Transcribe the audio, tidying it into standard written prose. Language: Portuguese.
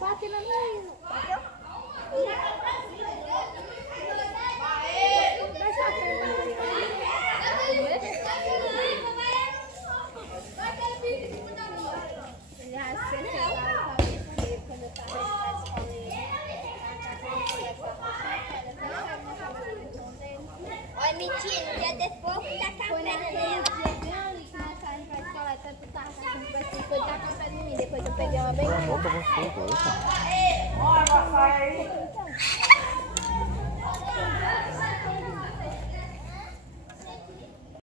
Bate na menina. Bateu? Deixa eu Olha, mentira, no dia depois tá café dela. Depois eu peguei uma bem.